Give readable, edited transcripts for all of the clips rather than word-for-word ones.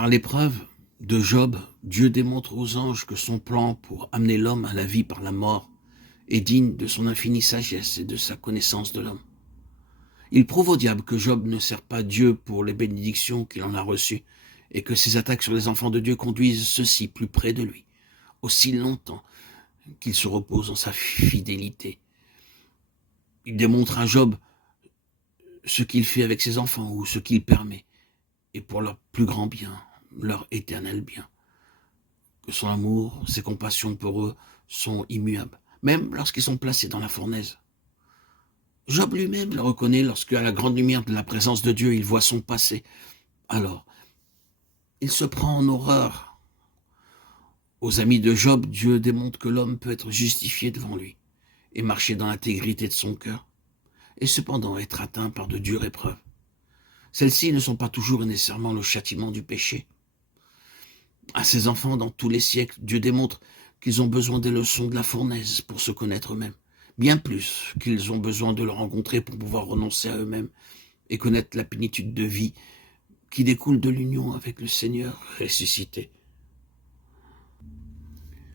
Par l'épreuve de Job, Dieu démontre aux anges que son plan pour amener l'homme à la vie par la mort est digne de son infinie sagesse et de sa connaissance de l'homme. Il prouve au diable que Job ne sert pas Dieu pour les bénédictions qu'il en a reçues et que ses attaques sur les enfants de Dieu conduisent ceux-ci plus près de lui, aussi longtemps qu'il se repose en sa fidélité. Il démontre à Job ce qu'il fait avec ses enfants ou ce qu'il permet, et pour leur plus grand bien, leur éternel bien. Que son amour, ses compassions pour eux sont immuables, même lorsqu'ils sont placés dans la fournaise. Job lui-même le reconnaît lorsque, à la grande lumière de la présence de Dieu, il voit son passé. Alors, il se prend en horreur. Aux amis de Job, Dieu démontre que l'homme peut être justifié devant lui et marcher dans l'intégrité de son cœur, et cependant être atteint par de dures épreuves. Celles-ci ne sont pas toujours et nécessairement le châtiment du péché. À ses enfants, dans tous les siècles, Dieu démontre qu'ils ont besoin des leçons de la fournaise pour se connaître eux-mêmes, bien plus qu'ils ont besoin de le rencontrer pour pouvoir renoncer à eux-mêmes et connaître la plénitude de vie qui découle de l'union avec le Seigneur ressuscité.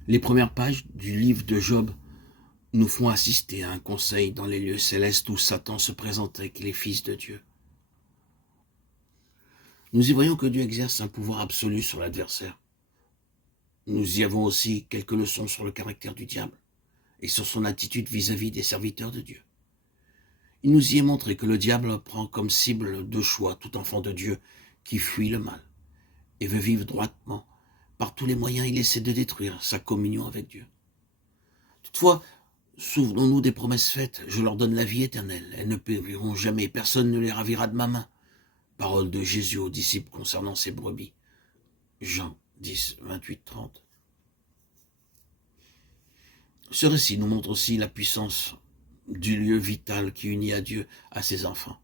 Les premières pages du livre de Job nous font assister à un conseil dans les lieux célestes où Satan se présente avec les fils de Dieu. Nous y voyons que Dieu exerce un pouvoir absolu sur l'adversaire. Nous y avons aussi quelques leçons sur le caractère du diable et sur son attitude vis-à-vis des serviteurs de Dieu. Il nous y est montré que le diable prend comme cible de choix tout enfant de Dieu qui fuit le mal et veut vivre droitement. Par tous les moyens, il essaie de détruire sa communion avec Dieu. Toutefois, souvenons-nous des promesses faites. Je leur donne la vie éternelle. Elles ne périront jamais. Personne ne les ravira de ma main. Parole de Jésus aux disciples concernant ses brebis. Jean 10, 28, 30. Ce récit nous montre aussi la puissance du lieu vital qui unit à Dieu à ses enfants.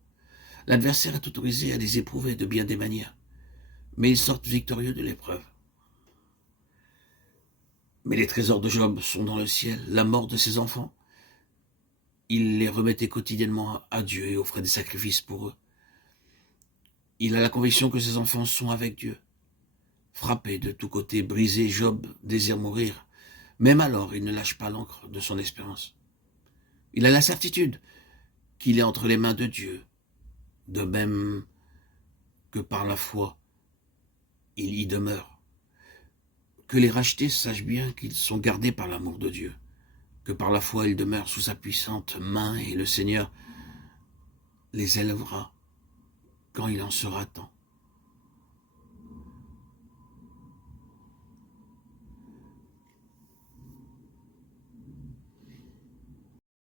L'adversaire est autorisé à les éprouver de bien des manières, mais ils sortent victorieux de l'épreuve. Mais les trésors de Job sont dans le ciel, la mort de ses enfants. Il les remettait quotidiennement à Dieu et offrait des sacrifices pour eux. Il a la conviction que ses enfants sont avec Dieu. Frappé de tous côtés, brisé, Job désire mourir. Même alors, il ne lâche pas l'ancre de son espérance. Il a la certitude qu'il est entre les mains de Dieu, de même que par la foi, il y demeure. Que les rachetés sachent bien qu'ils sont gardés par l'amour de Dieu, que par la foi ils demeurent sous sa puissante main et le Seigneur les élèvera quand il en sera temps.